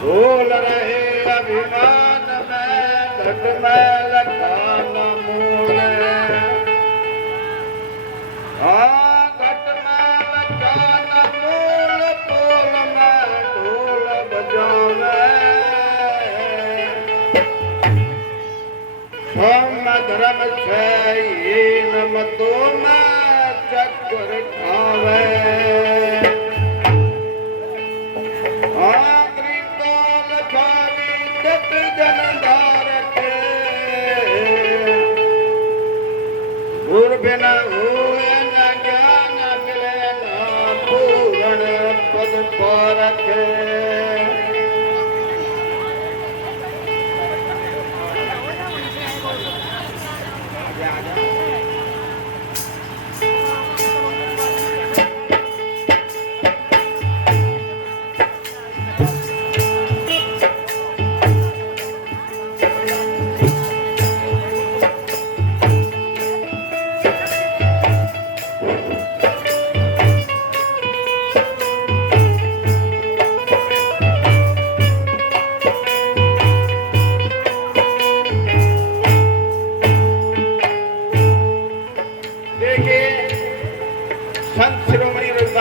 भूल रहे अभिमान में घट में लखान मूल घट में लखान मूल फूल में ढोल बजावे धर्म छीन मतो में चक्कर खावे बिना हुए न ज्ञान मिले न पूर्ण पद रखे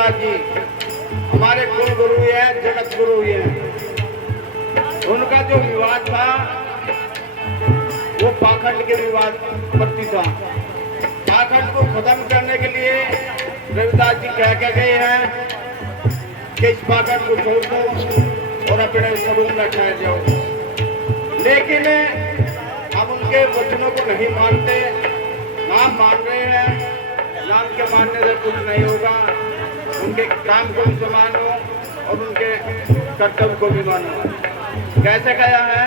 जी हमारे कुल गुरु है, जगत गुरु है। उनका जो विवाद था वो पाखंड के विवाद प्रति था। पाखंड को खत्म करने के लिए रविदास जी कह के गए हैं कि इस पाखंड को छोड़ दो और अपने स्वरूप में ठहर जाओ। लेकिन हम उनके वचनों को नहीं मानते, नाम मान रहे हैं। नाम के मानने से कुछ नहीं होगा। उनके काम को भी मानो और उनके कर्तव्य को भी मानो। कैसे कहा है?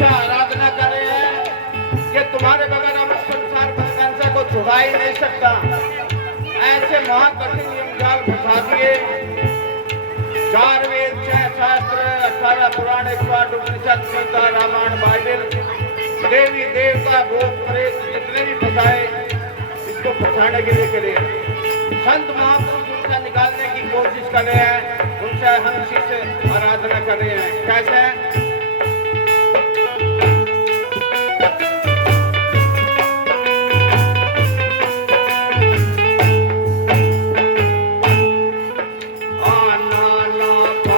आराधना कर रहे हैं कि तुम्हारे बगैर हम संसार भगवान को छुड़ा ही नहीं सकता। ऐसे महाकठिन यमजाल फंसा दिए। 4 वेद, 6 शास्त्र, 18 पुराण, 108 उपनिषद, गीता, रामायण, बाइबल, देवी देवता, भूत प्रेत जितने भी फंसाए, इसको फंसाने के लिए संत महापुरुष उनसे निकालने की कोशिश कर रहे हैं। उनसे हम शिष्य आराधना कर रहे हैं। कैसे? आना ना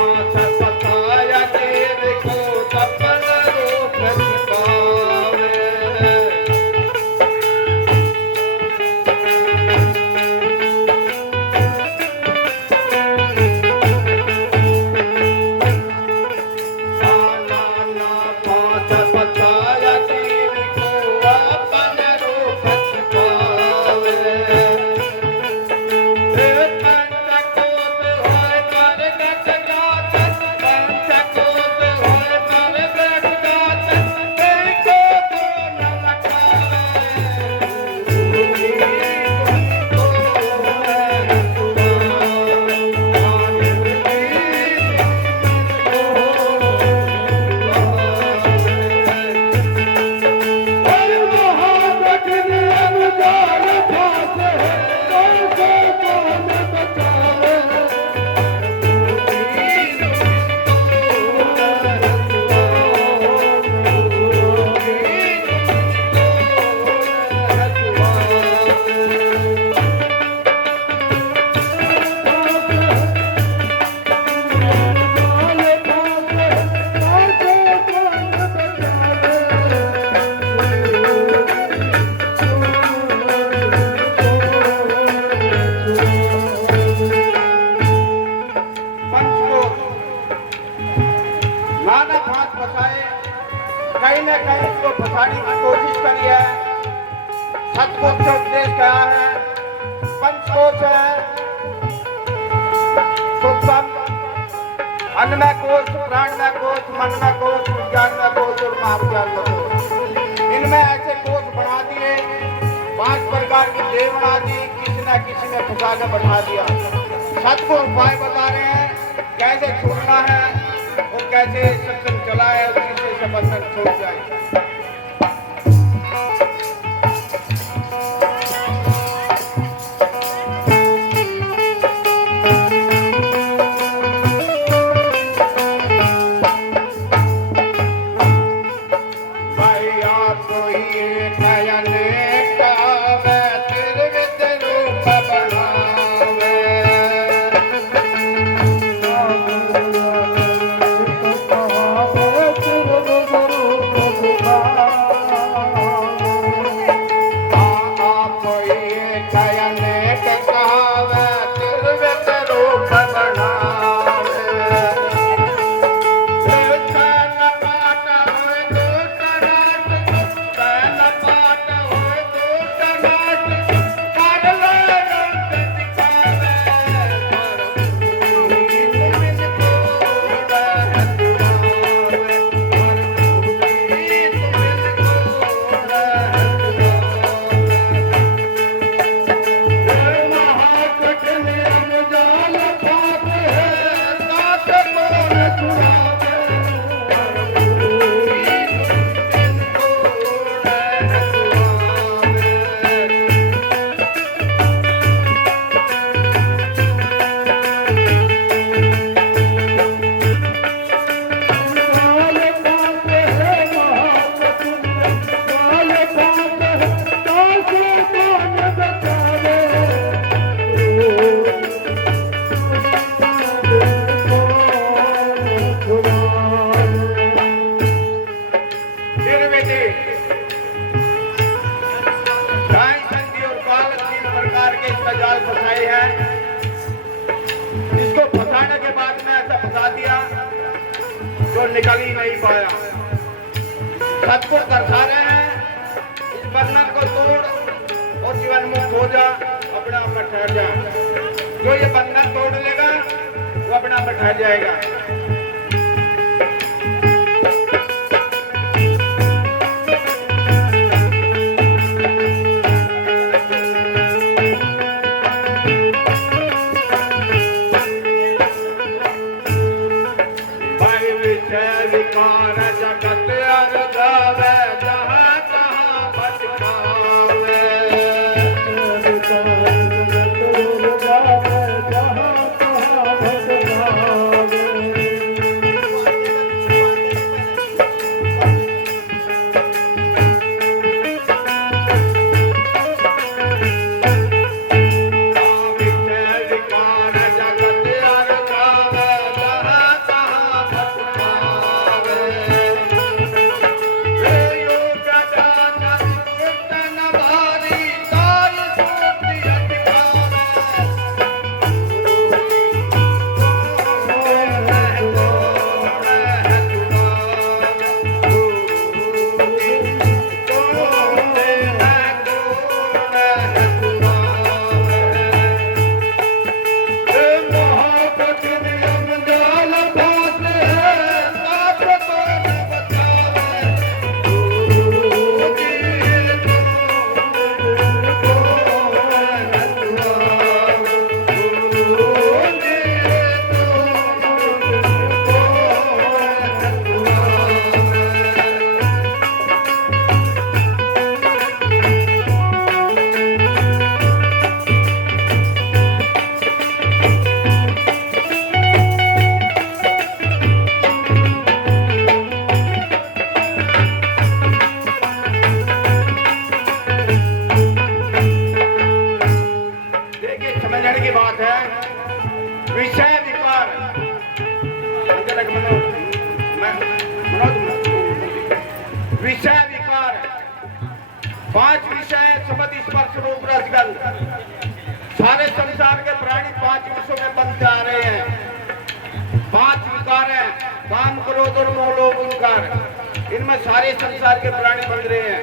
पंचकोश है, सूक्ष्म, अन्नमय कोश, प्राणमय कोश, मनमय कोश, विज्ञानमय कोश और महाविज्ञानमय कोश। इनमें ऐसे कोश बना दिए, 5 प्रकार की देह बना दी, किसी न किसी ने फंसा के बैठा दिया। सतगुरु उपाय बता रहे हैं कैसे छूटना है और कैसे सत्संग चला है, उसी से बंधन छूट जाए। निकल ही नहीं पाया। सतगुरु दर्शा रहे हैं, इस बंधन को तोड़ और जीवन मुक्त हो जा, अपना आप में ठहर जा। जो ये बंधन तोड़ लेगा वो अपना आप में ठहर जाएगा। विषय विकार, 5 विषय शब्द स्पर्श रूप रसगंध। सारे संसार के प्राणी 5 विषयों में बनते आ रहे हैं। 5 विकार है, काम, क्रोध और मोह, लोभ, इनमें सारे संसार के प्राणी बन रहे हैं।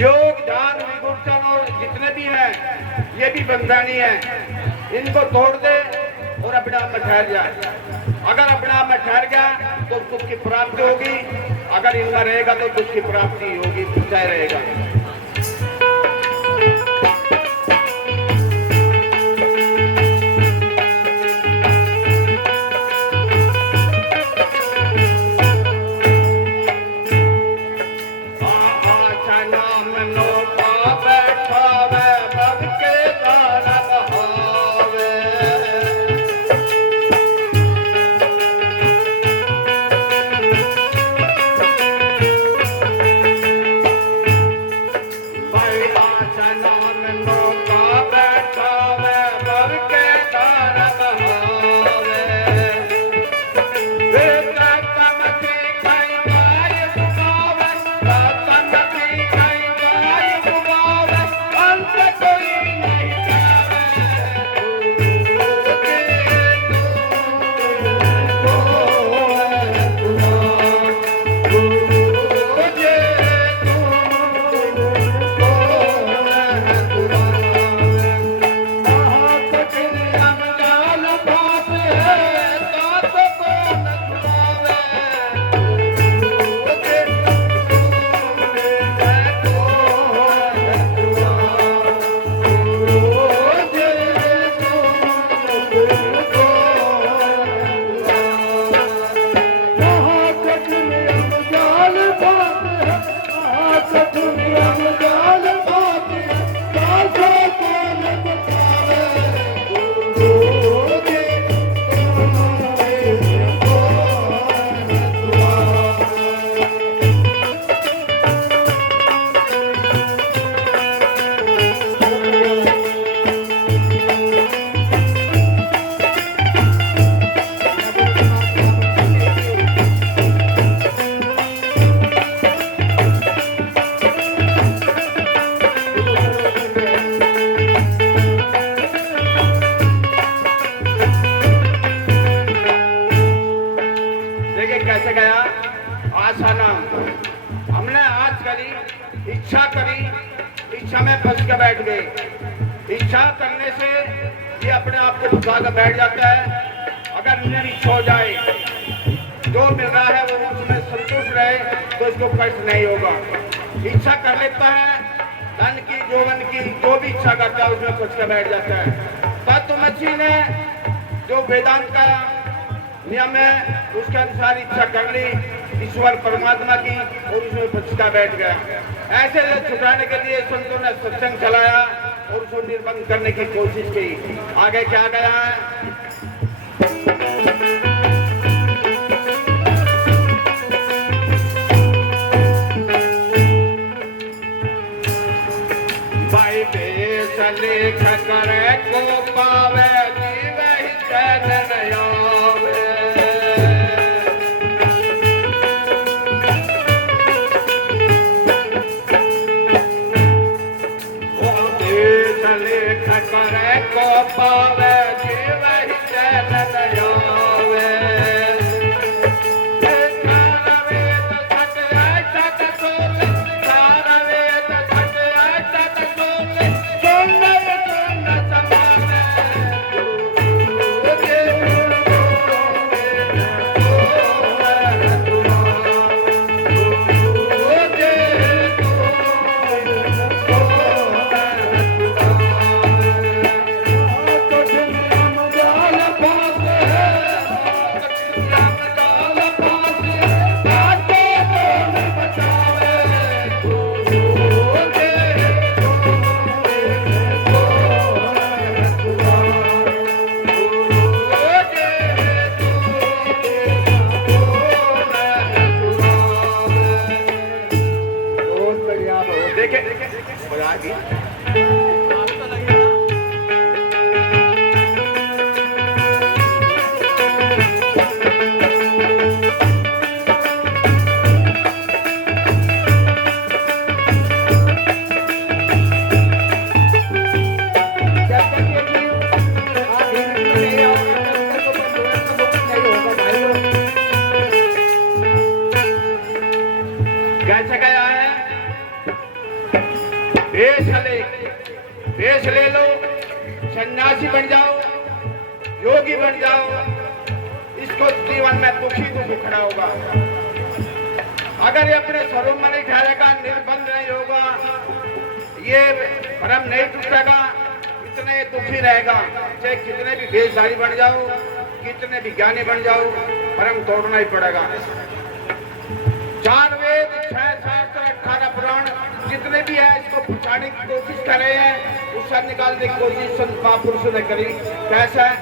योग, ध्यान, विमुक्तन और जितने भी हैं ये भी बंधनी है, इनको तोड़ दे और अपने आप में ठहर जाए। अगर अपने आप में ठहर गया तो सुख की प्राप्ति होगी, अगर इनका रहेगा तो दुख की प्राप्ति होगी, तय रहेगा। कैसे गया आसाना। हमने आज करी, इच्छा करी, इच्छा में फंस के बैठ गए। इच्छा करने से ये अपने आप को फंसा कर बैठ जाता है। अगर निश्चय हो जाए जो मिल रहा है वो उसमें संतुष्ट रहे तो इसको कष्ट नहीं होगा। इच्छा कर लेता है धन की, जौवन की, जो भी इच्छा करता है उसमें फंस के बैठ जाता है। तत्वमसी ने जो वेदांत का नियम है उसके अनुसार इच्छा कर ली ईश्वर परमात्मा की और उसमें फंसका बैठ गया। ऐसे छुटाने के लिए संतों ने सत्संग चलाया और उसको निर्बंध करने की कोशिश की। आगे क्या गया है? भाई बेस लेख करे को पावे जीव ही चैन नया। को पावे जीव ही चैन नया। सन्यासी बन जाओ, योगी बन जाओ, इसको जीवन में दुखी दुख खड़ा होगा। अगर ये अपने स्वरूप में नहीं ठहरेगा, निर्बंध नहीं होगा, ये भ्रम नहीं टूटेगा, इतने दुखी रहेगा। चाहे कितने भी वेशधारी बन जाओ, कितने भी ज्ञानी बन जाओ, भ्रम तोड़ना ही पड़ेगा। 4 वेद, 6 शास्त्र, 18 पुराण जितने भी है, इसको पहुंचाने की कोशिश कर रहे हैं, उससे निकालने की कोशिश संत महापुरुषों ने करी। कैसा है?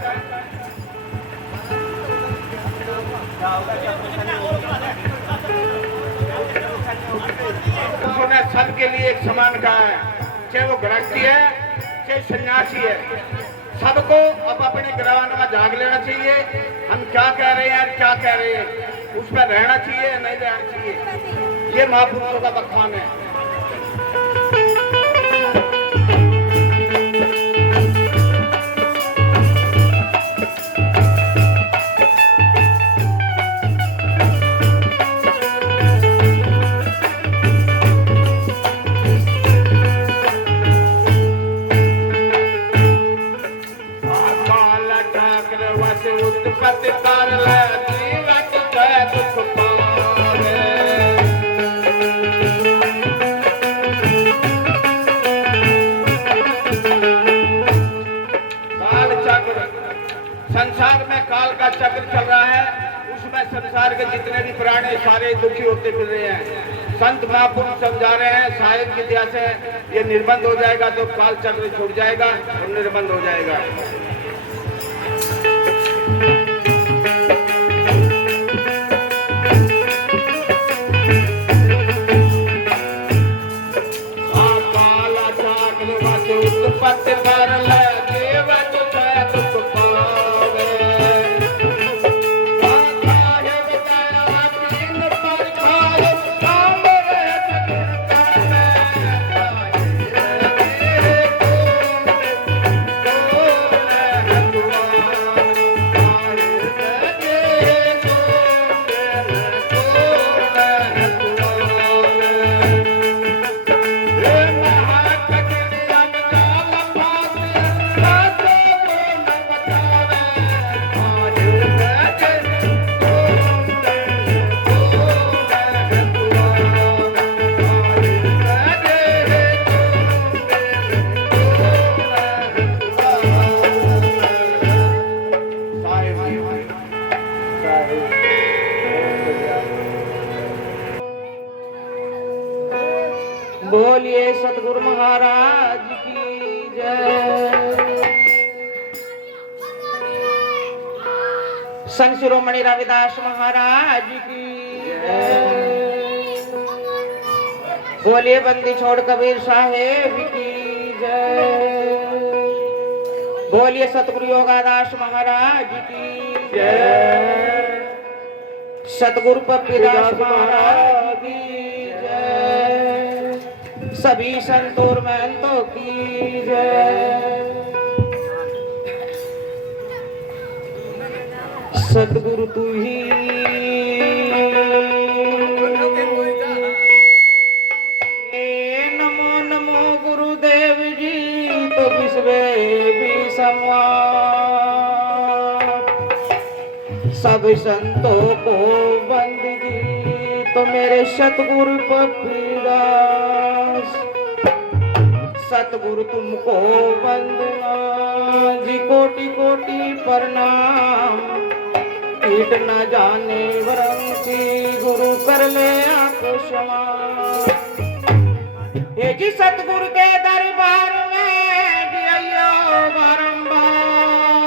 उन्होंने सबके लिए एक समान कहा है, चाहे वो गृहस्थी है, चाहे सन्यासी है, सबको अब अपने ग्रहण में जाग लेना चाहिए। हम क्या कह रहे हैं, क्या कह रहे हैं, उस पर रहना चाहिए, नहीं रहना चाहिए। ये महापुरुषों का बखान है। संसार में काल का चक्र चल रहा है, उसमें संसार के जितने भी प्राणी सारे दुखी होते फिर रहे हैं। संत महापुरुष समझा रहे हैं, साहिब की दया से ये निर्बंध हो जाएगा तो काल चक्र छूट जाएगा और निर्बंध हो जाएगा। काला चक्र उत्पत्ति कर ले बोलिए सतगुरु महाराज की जय। संत शिरोमणि रविदास महाराज की जय। बोलिए बंदी छोड़ कबीर साहेब की जय। बोलिए सतगुरु योगादास महाराज की जय। सतगुरु पप्पीदास महाराज की जय। सभी संतों महंतों की जय। सतगुरु तू ही नमो नमो गुरुदेव जी तो विश्वे भी समा सब संतों को बंदगी तो मेरे सतगुरु पप्पीदास। सतगुरु तुमको वंदना जी कोटि कोटि प्रणाम। कीट न जाने वरम की गुरु कर ले आपको क्षमा। ये जी सतगुरु के दरबार में जियो बारंबार।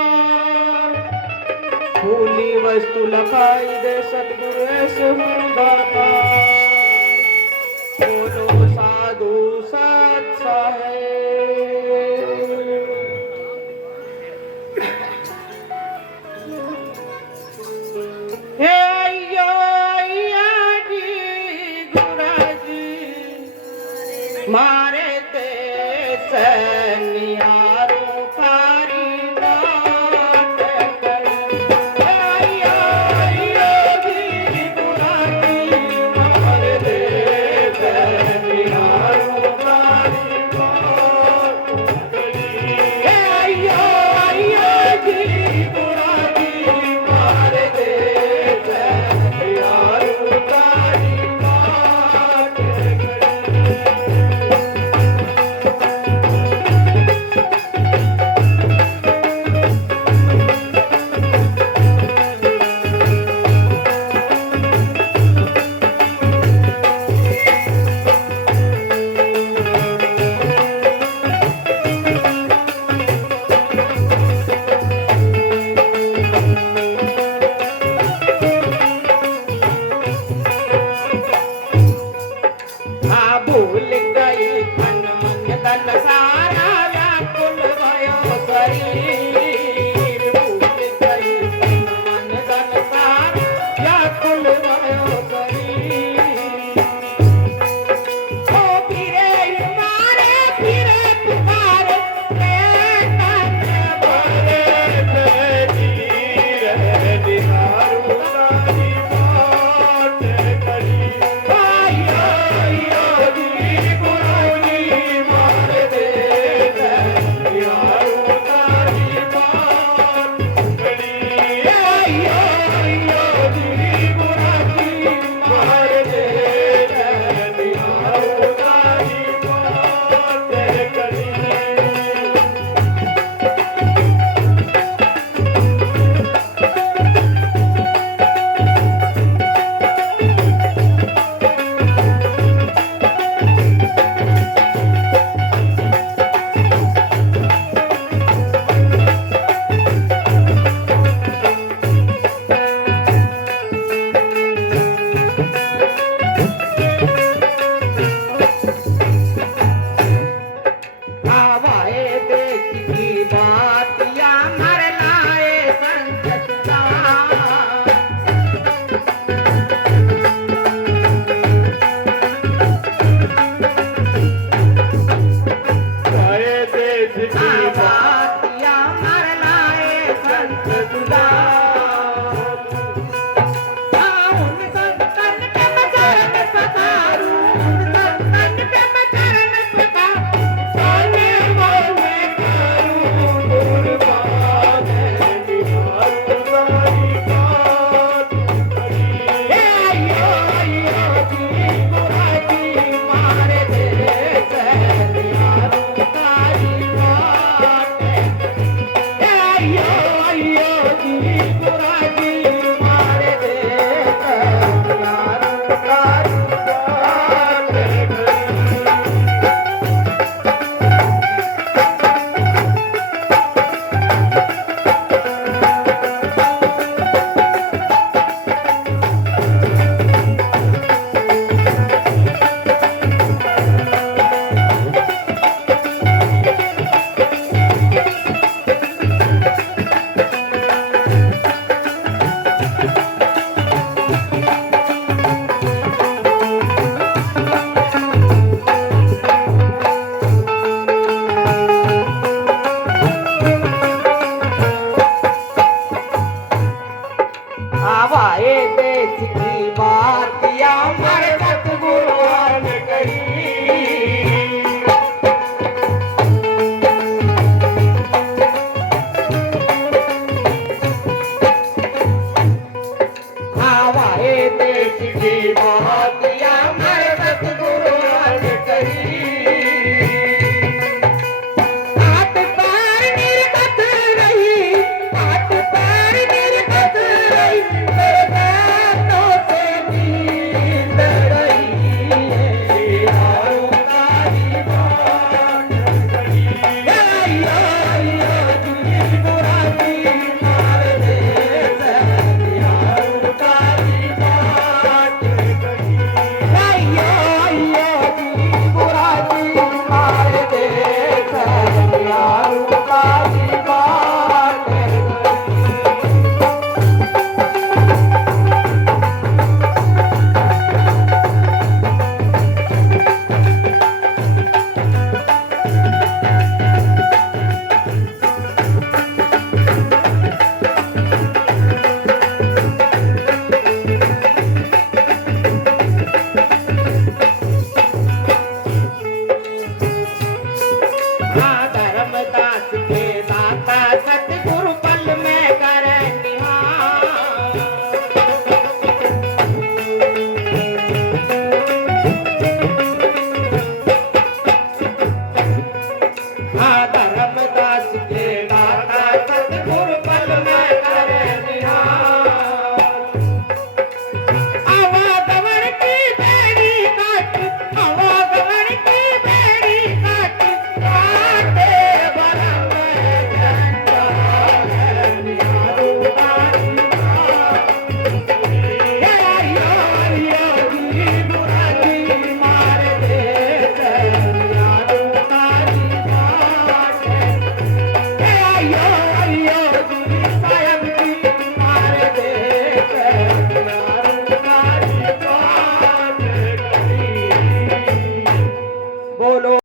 फूली वस्तु लखाई दे सतगुरु ऐसे दाता। बोलो साधु सत साहेब। हे अय्या जी गुरा जी मारे ते सनियारो थारी बात कर। अय्या जी गुरा जी मारे ते सनियारो थारी बात करी